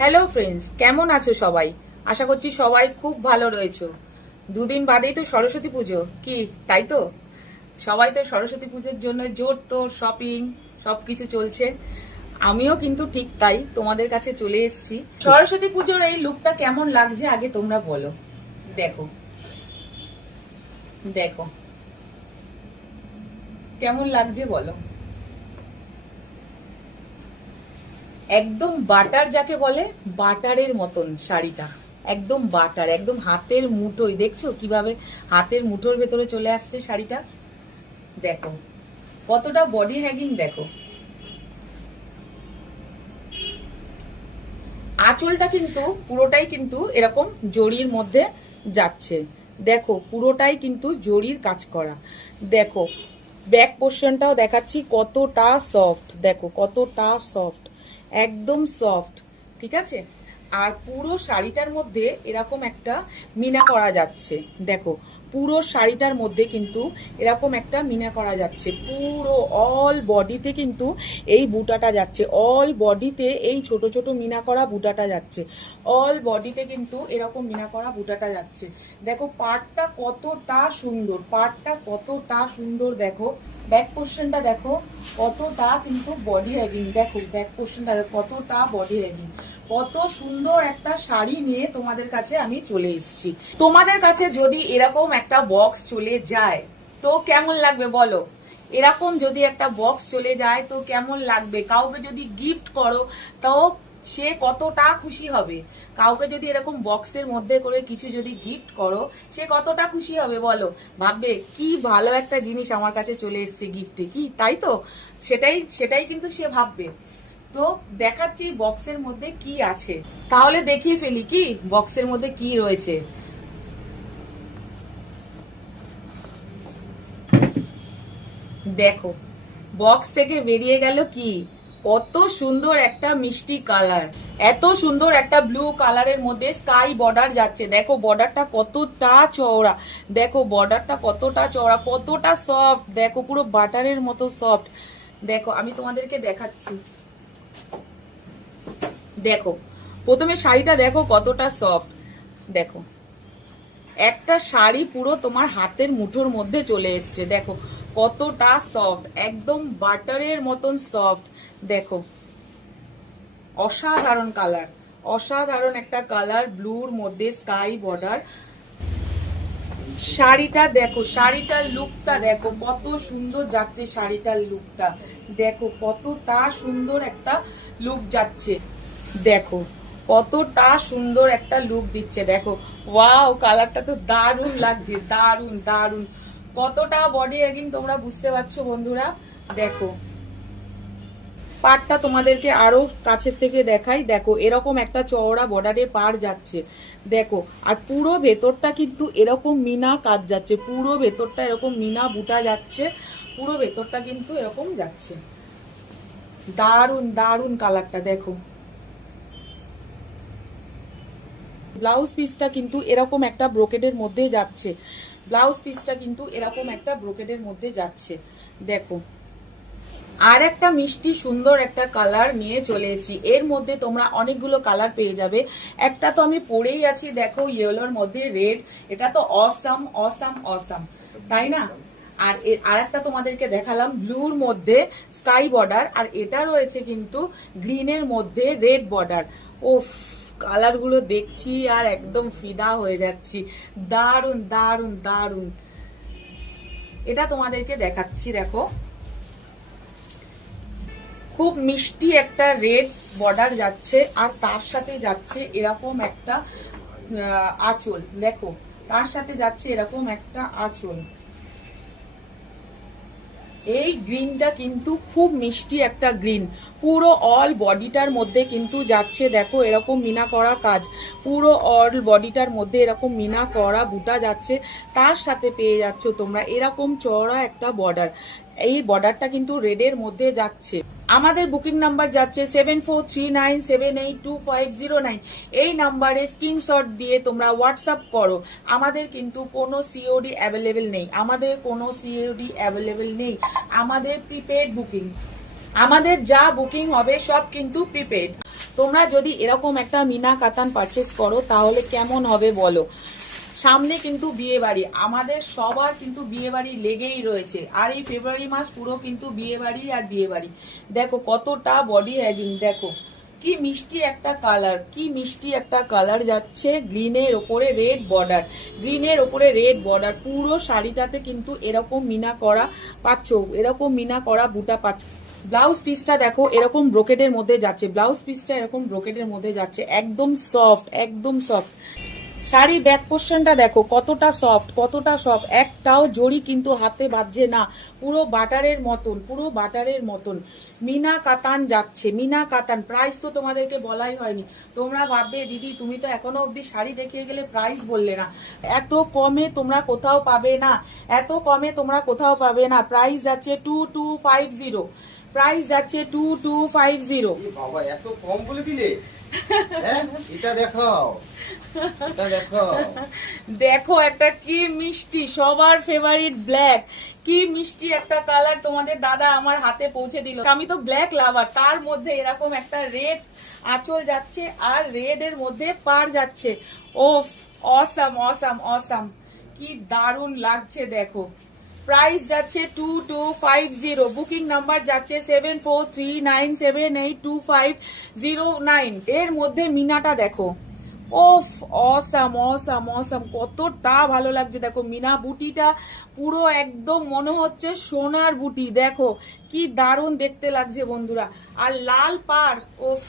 Hello friends, কেমন আছো সবাই? আশা করছি সবাই খুব ভালো রয়েছো। দুদিন বাদেই তো সরস্বতী পুজো, কি তাই তো? সবাই তো সরস্বতী পুজোর জন্য জোর তোর শপিং সবকিছু চলছে। আমিও কিন্তু ঠিক তাই তোমাদের কাছে চলে এসেছি। সরস্বতী পুজোর এই লুকটা কেমন লাগছে আগে তোমরা বলো। দেখো দেখো কেমন লাগছে বলো। একদম বাটার যাকে বলে, বাটারের মতন শাড়িটা, একদম বাটার, একদম হাতের মুঠোয়। দেখছো কিভাবে হাতের মুঠোর ভেতরে চলে আসছে শাড়িটা? দেখো কতটা বডি হ্যাগিং, দেখো আঁচলটা কিন্তু পুরোটাই কিন্তু এরকম জরির মধ্যে যাচ্ছে। দেখো পুরোটাই কিন্তু জরির কাজ করা। দেখো ব্যাক পোর্শনটাও দেখাচ্ছি কতটা সফট, দেখো কতটা সফট, একদম সফট, ঠিক আছে। আর পুরো শাড়িটার মধ্যে এরকম একটা মিনা করা যাচ্ছে। দেখো পুরো শাড়িটার মধ্যে কিন্তু এরকম একটা মিনা করা যাচ্ছে। পুরো অল বডিতে কিন্তু এই বুটাটা যাচ্ছে, অল বডিতে এই ছোট ছোট মিনা করা বুটাটা যাচ্ছে, অল বডিতে কিন্তু এরকম মিনা করা বুটাটা যাচ্ছে। দেখো পাড়টা কতটা সুন্দর, পাড়টা কতটা সুন্দর। দেখো ব্যাক পোর্শনটা দেখো কতটা কিন্তু বডি হ্যাগিং। দেখো ব্যাক পোর্শনটা কতটা বডি হ্যাগিং। কত সুন্দর একটা শাড়ি নিয়ে তোমাদের কাছে আমি চলে এসেছি। তোমাদের কাছে যদি এরকম একটা বক্স চলে যায় তো কেমন লাগবে বলো? এরকম যদি একটা বক্স চলে যায় তো কেমন লাগবে? কাউকে যদি গিফট করো তো সে কতটা খুশি হবে? কাউকে যদি এরকম বক্সের মধ্যে করে কিছু যদি গিফট করো সে কতটা খুশি হবে বলো? ভাববে কি ভালো একটা জিনিস আমার কাছে চলে এসেছে গিফটে, কি তাই তো? সেটাই সেটাই কিন্তু সে ভাববে। তো দেখাচ্ছি বক্সের মধ্যে কি আছে, তাহলে দেখিয়ে ফেলি কি বক্সের মধ্যে কি রয়েছে। দেখো বক্স থেকে বেরিয়ে গেল কি, কত সুন্দর একটা মিষ্টি কালার, এত সুন্দর একটা ব্লু কালারের মধ্যে স্কাই বর্ডার যাচ্ছে। দেখো বর্ডারটা কতটা চওড়া, দেখো বর্ডারটা কতটা চওড়া, কতটা সফট, দেখো পুরো বাটারের মতো সফট। দেখো আমি তোমাদেরকে দেখাচ্ছি। দেখো প্রথমে শাড়িটা দেখো কতটা সফট। দেখো একটা শাড়ি পুরো তোমার হাতের মুঠোর মধ্যে চলে এসছে। দেখো কতটা সফট, একদম বাটারের মতন সফট। দেখো অসাধারণ কালার, অসাধারণ একটা কালার, ব্লুর মধ্যে স্কাই বর্ডার। শাড়িটা দেখো, শাড়িটার লুকটা দেখো কত সুন্দর যাচ্ছে, শাড়িটার লুকটা দেখো কতটা সুন্দর একটা লুক যাচ্ছে। দেখো কতটা সুন্দর একটা লুক দিচ্ছে। দেখো ওয়াও, কালারটা তো দারুণ লাগছে, দারুণ দারুণ। কতটা বডি এগিং তোমরা বুঝতে পারছো বন্ধুরা। দেখো পাড়টা তোমাদেরকে আরো কাছের থেকে দেখাই। দেখো এরকম একটা চওড়া বর্ডারে পাড় যাচ্ছে। দেখো আর পুরো ভেতরটা কিন্তু এরকম মিনা কাজ যাচ্ছে, পুরো ভেতরটা এরকম মিনা বুটা যাচ্ছে, পুরো ভেতরটা কিন্তু এরকম যাচ্ছে। দারুণ দারুণ কালারটা দেখো। ব্লাউজ পিসটা কিন্তু এরকম একটা ব্রোকেডের মধ্যে যাচ্ছে, ব্লাউজ পিসটা কিন্তু এরকম একটা ব্রোকেডের মধ্যে যাচ্ছে। দেখো আর একটা মিষ্টি সুন্দর একটা কালার নিয়ে চলে এসেছি। এর মধ্যে তোমরা অনেকগুলো কালার পেয়ে যাবে। একটা তো আমি পরেই আছি, দেখো ইয়েলোর মধ্যে রেড, এটা তো অসাম অসাম অসাম, তাই না? আর আর একটা তোমাদেরকে দেখালাম ব্লুর মধ্যে স্কাই বর্ডার, আর এটা রয়েছে কিন্তু গ্রিনের মধ্যে রেড বর্ডার। ওফ, কালার গুলো দেখছি আর একদম ফিদা হয়ে যাচ্ছি। দারুন দারুন দারুন। এটা তোমাদেরকে দেখাচ্ছি। দেখো খুব মিষ্টি একটা রেড বর্ডার যাচ্ছে, আর তার সাথে যাচ্ছে এরকম একটা আঁচল। দেখো তার সাথে যাচ্ছে এরকম একটা আঁচল। এই গ্রিনটা কিন্তু খুব মিষ্টি একটা গ্রিন, পুরো অল বডিটার মধ্যে কিন্তু যাচ্ছে। দেখো এরকম মিনা করা কাজ, পুরো অল বডিটার মধ্যে এরকম মিনা করা বুটা যাচ্ছে। তার সাথে পেয়ে যাচ্ছ তোমরা এরকম চওড়া একটা বর্ডার। এই বর্ডারটা কিন্তু রেডের মধ্যে যাচ্ছে। আমাদের বুকিং নাম্বার যাচ্ছে 7439782509। এই নাম্বারে স্ক্রিনশট দিয়ে তোমরা হোয়াটসঅ্যাপ করো। আমাদের কিন্তু কোনো সিওডি অ্যাভেলেবেল নেই, আমাদের কোনো সিওডি অ্যাভেলেবেল নেই, আমাদের প্রিপেড বুকিং। আমাদের যা বুকিং হবে সব কিন্তু প্রিপেড। তোমরা যদি এরকম একটা মিনা কাতান পারচেস করো তাহলে কেমন হবে বলো। সামনে কিন্তু বিয়ে বাড়ি, আমাদের সবার কিন্তু বিয়ে বাড়ি লেগেই রয়েছে, আর এই ফেব্রুয়ারি মাস পুরো কিন্তু বিয়ে বাড়ি আর বিয়ে বাড়ি। দেখো কতটা বডি হ্যাগিং, দেখো কি মিষ্টি একটা কালার, কি মিষ্টি একটা কালার যাচ্ছে। গ্রিনের ওপরে রেড বর্ডার, গ্রিনের ওপরে রেড বর্ডার, পুরো শাড়িটাতে কিন্তু এরকম মিনা করা পাচ্ছ, এরকম মিনা করা বুটা পাচ্ছ। ব্লাউজ পিসটা দেখো এরকম ব্রোকেডের মধ্যে যাচ্ছে, ব্লাউজ পিসটা এরকম ব্রোকেডের মধ্যে যাচ্ছে, একদম সফট, একদম সফট। শাড়ি ব্যাক পোর্শনটা দেখো কতটা সফট, কতটা সফট, একটাও জড়ি কিন্তু হাতে বাজছে না, পুরো বাটারের মতন, পুরো বাটারের মতন। মিনা কাতান যাচ্ছে, মিনা কাতান। প্রাইস তো তোমাদেরকে বলাই হয়নি, তোমরা ভাববে দিদি তুমি তো এখনো অব্দি শাড়ি দেখিয়ে গেলে প্রাইস বললে না। এত কমে তোমরা কোথাও পাবে না, এত কমে তোমরা কোথাও পাবে না। প্রাইস যাচ্ছে 2250, প্রাইস যাচ্ছে 2250। বাবা এত কম বলে দিলে, এটা দেখাও, এটা দেখো, দেখো একটা কি মিষ্টি, সবার ফেভারিট ব্ল্যাক, কি মিষ্টি একটা কালার তোমাদের দাদা আমার হাতে পৌঁছে দিল। আমি তো ব্ল্যাক লাভার, তার মধ্যে এরকম একটা রেড আঁচল যাচ্ছে আর রেড এর মধ্যে পার যাচ্ছে। ওফ, অসাম অসাম অসাম, কি দারুণ লাগছে দেখো। প্রাইস যাচ্ছে 2250, বুকিং নাম্বার যাচ্ছে 7439782509। এর মধ্যে মিনাটা দেখো, ওফ অসাম অসাম অসাম, কতটা ভালো লাগছে দেখো। মিনা বুটিটা পুরো একদম মনে হচ্ছে সোনার বুটি, দেখো কি দারুণ দেখতে লাগছে বন্ধুরা। আর লাল পাড়, ওফ,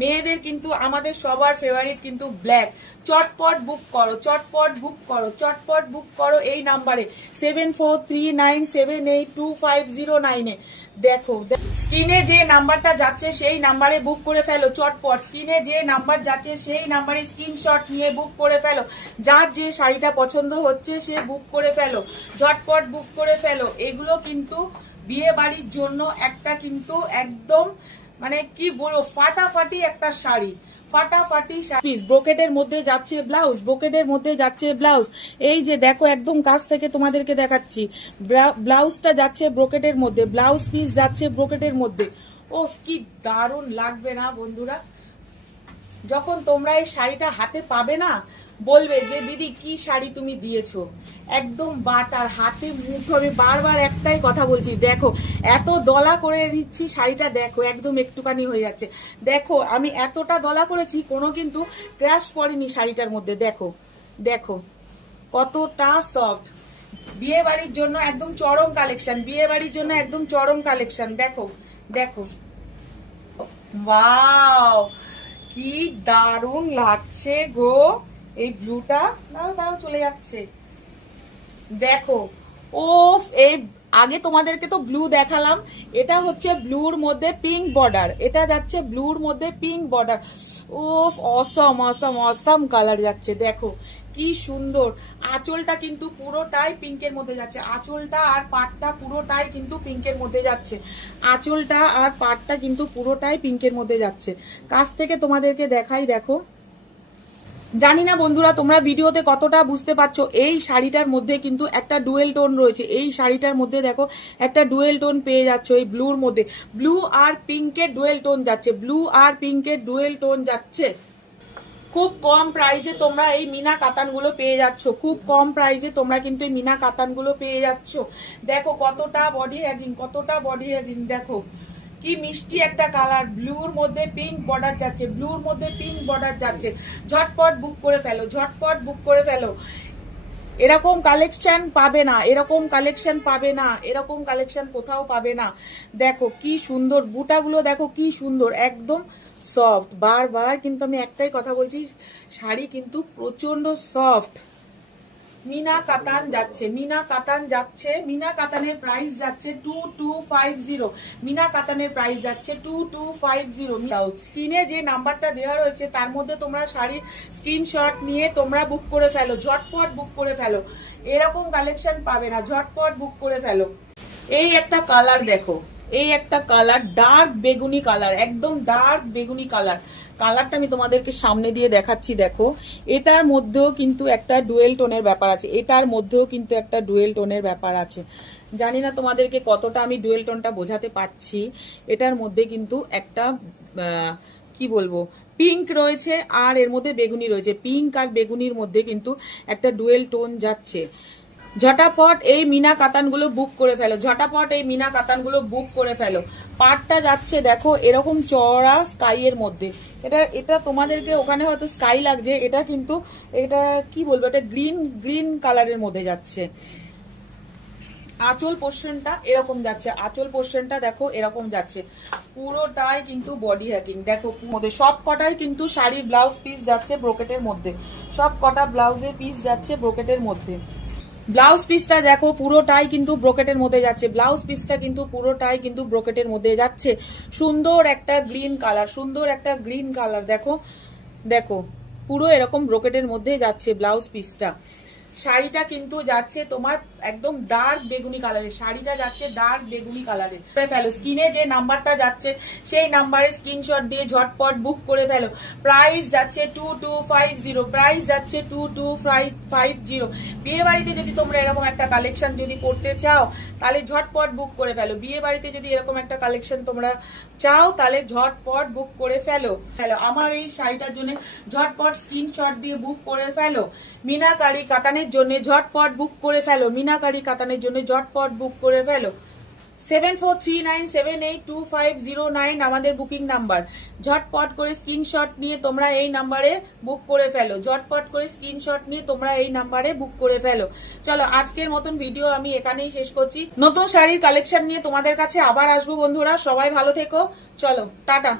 মেয়েদের কিন্তু আমাদের সবার ফেভারিট কিন্তু ব্ল্যাক। চটপট বুক করো, চটপট বুক করো, চটপট বুক করো এই নাম্বারে 7439782509-এ। দেখো স্ক্রিনে যে নাম্বারটা যাচ্ছে সেই নাম্বারে বুক করে ফেলো চটপট, স্ক্রিনে যে নাম্বার যাচ্ছে সেই নাম্বারে স্ক্রিনশট নিয়ে বুক করে ফেলো। যার যে শাড়িটা পছন্দ হচ্ছে সে বুক করে ফেলো, ঝটপট বুক করে ফেলো। এগুলো কিন্তু বিয়ে বাড়ির জন্য একটা কিন্তু একদম মানে কি বলবো ফাটাফাটি একটা শাড়ি, ফাটাফাটি পিস। ব্রোকেডের মধ্যে যাচ্ছে ব্লাউজ, ব্রোকেডের মধ্যে যাচ্ছে ব্লাউজ। এই যে দেখো একদম কাছ থেকে তোমাদেরকে দেখাচ্ছি, ব্লাউজটা যাচ্ছে ব্রোকেডের মধ্যে, ব্লাউজ পিস যাচ্ছে ব্রোকেডের মধ্যে। ওফ, কি দারুণ লাগবে না বন্ধুরা। যখন তোমরা এই শাড়িটা হাতে পাবে না বলবে যে দিদি কি শাড়ি তুমি দিয়েছো, একদম বাটার হাতে মুঠো। আমি বারবার একটাই কথা বলছি, দেখো এত দলা করে দিচ্ছি শাড়িটা, দেখো একদম একটুখানি হয়ে যাচ্ছে। দেখো আমি এতটা দলা করেছি, কোনো কিন্তু ক্র্যাশ পড়েনি শাড়িটার মধ্যে। দেখো দেখো কতটা সফট, বিয়ে বাড়ির জন্য একদম চরম কালেকশন, বিয়ে বাড়ির জন্য একদম চরম কালেকশন। দেখো দেখো, ওয়াও কি দারুণ লাগছে গো এই ব্লুটা। দাঁড়াও চলে যাচ্ছে, দেখো। ওফ, এই আগে তোমাদেরকে তো ব্লু দেখালাম, এটা হচ্ছে ব্লুর মধ্যে পিঙ্ক বর্ডার, এটা যাচ্ছে ব্লুর মধ্যে পিঙ্ক বর্ডার। ওফ, অসম অসম অসম কালার যাচ্ছে, দেখো কি সুন্দর। আঁচলটা কিন্তু পুরোটাই পিঙ্কের মধ্যে যাচ্ছে, আঁচলটা আর পাটটা পুরোটাই কিন্তু পিঙ্কের মধ্যে যাচ্ছে, আঁচলটা আর পাটটা কিন্তু পুরোটাই পিঙ্কের মধ্যে যাচ্ছে। কাছ থেকে তোমাদেরকে দেখাই, দেখো। জানি না বন্ধুরা তোমরা ভিডিওতে কতটা বুঝতে পারছো, এই শাড়িটার মধ্যে কিন্তু একটা ডুয়েল টোন রয়েছে, এই শাড়িটার মধ্যে দেখো একটা ডুয়েল টোন পেয়ে যাচ্ছ, এই ব্লুর মধ্যে ব্লু আর পিঙ্কের ডুয়েল টোন যাচ্ছে, ব্লু আর পিঙ্কের ডুয়েল টোন যাচ্ছে। খুব কম প্রাইসে তোমরা এই মিনা কাতানগুলো পেয়ে যাচ্ছ, খুব কম প্রাইসে তোমরা কিন্তু এই মিনা কাতানগুলো পেয়ে যাচ্ছ। দেখো কতটা বডি হ্যাগিং, কতটা বডি হ্যাগিং, দেখো কি মিষ্টি একটা কালার। ব্লুর মধ্যে পিঙ্ক বর্ডার যাচ্ছে, ব্লুর মধ্যে পিঙ্ক বর্ডার যাচ্ছে। ঝটপট বুক করে ফেলো, ঝটপট বুক করে ফেলো। এরকম কালেকশন পাবে না, এরকম কালেকশন পাবে না, এরকম কালেকশন কোথাও পাবে না। দেখো কি সুন্দর বুটাগুলো, দেখো কি সুন্দর, একদম সফট। বারবার কিন্তু আমি একটাই কথা বলছি, শাড়ি কিন্তু প্রচন্ড সফট। মিনা কাতান যাচ্ছে, মিনা কাতান যাচ্ছে, মিনা কাতানের প্রাইস যাচ্ছে 2250, মিনা কাতানের প্রাইস যাচ্ছে 2250। স্ক্রিনে যে নাম্বারটা দেওয়া রয়েছে তার মধ্যে তোমরা শাড়ির স্ক্রিনশট নিয়ে তোমরা বুক করে ফেলো, ঝটপট বুক করে ফেলো। এরকম কালেকশন পাবে না, ঝটপট বুক করে ফেলো। এই একটা কালার দেখো, এই একটা কালার ডার্ক বেগুনি কালার, একদম ডার্ক বেগুনি কালার। কালারটা আমি তোমাদেরকে সামনে দিয়ে দেখাচ্ছি, দেখো এটার মধ্যেও কিন্তু একটা ডুয়েল টোনের ব্যাপার আছে, এটার মধ্যেও কিন্তু একটা ডুয়েল টোনের ব্যাপার আছে। জানি না তোমাদেরকে কতটা আমি ডুয়েল টোনটা বোঝাতে পারছি। এটার মধ্যে কিন্তু একটা কি বলবো, পিঙ্ক রয়েছে আর এর মধ্যে বেগুনি রয়েছে। পিঙ্ক আর বেগুনির মধ্যে কিন্তু একটা ডুয়েল টোন যাচ্ছে। ঝটাপট এই মিনা কাতানগুলো বুক করে ফেলো, ঝটাপট এই মিনা কাতানগুলো বুক করে ফেলো। পাটটা যাচ্ছে দেখো এরকম চড়া স্কাই এর মধ্যে। এটা এটা তোমাদেরকে ওখানে হয়তো স্কাই লাগছে, এটা কিন্তু এটা কি বলবো, এটা গ্রিন গ্রিন কালারের মধ্যে যাচ্ছে। আঁচল পোর্শনটা এরকম যাচ্ছে, আঁচল পোর্শনটা দেখো এরকম যাচ্ছে। পুরোটাই কিন্তু বডি হ্যাকিং। দেখো মধ্যে সব কটাই কিন্তু শাড়ির ব্লাউজ পিস যাচ্ছে ব্রোকেটের মধ্যে, সব কটা ব্লাউজের পিস যাচ্ছে ব্রোকেটের মধ্যে। ব্লাউজ পিসটা দেখো পুরোটাই কিন্তু ব্রোকেটের মধ্যে যাচ্ছে, ব্লাউজ পিসটা কিন্তু পুরোটাই কিন্তু ব্রোকেটের মধ্যে যাচ্ছে। সুন্দর একটা গ্রিন কালার, সুন্দর একটা গ্রিন কালার। দেখো দেখো পুরো এরকম ব্রোকেটের মধ্যে যাচ্ছে ব্লাউজ পিসটা। শাড়িটা কিন্তু যাচ্ছে তোমার একদম ডার্ক বেগুনি কালারের, শাড়িটা যাচ্ছে ডার্ক বেগুনি কালারের। ফেলো স্ক্রিনে যে নাম্বারটা যাচ্ছে সেই নাম্বারে স্ক্রিনশট দিয়ে ঝটপট বুক করে ফেলো। প্রাইস যাচ্ছে 2250, প্রাইস যাচ্ছে 2250। বিয়ে বাড়িতে যদি তোমরা এরকম একটা কালেকশন যদি করতে চাও তাহলে ঝটপট বুক করে ফেলো। বিয়ে বাড়িতে যদি এরকম একটা কালেকশন তোমরা চাও তাহলে ঝটপট বুক করে ফেলো। আমার এই শাড়িটার জন্য ঝটপট স্ক্রিনশট দিয়ে বুক করে ফেলো। মিনাকারি কাতানের জন্য ঝটপট বুক করে ফেলো, মিনাকারি কাতানের জন্য ঝটপট বুক করে ফেলো। 7439782509 আমাদের বুকিং নাম্বার। ঝটপট করে স্ক্রিনশট নিয়ে তোমরা এই নাম্বারে বুক করে ফেলো, ঝটপট করে স্ক্রিনশট নিয়ে তোমরা এই নাম্বারে বুক করে ফেলো। চলো আজকের মতন ভিডিও আমি এখানেই শেষ করছি। নতুন শাড়ির কালেকশন নিয়ে তোমাদের কাছে আবার আসবো বন্ধুরা, সবাই ভালো থেকো। চলো টাটা।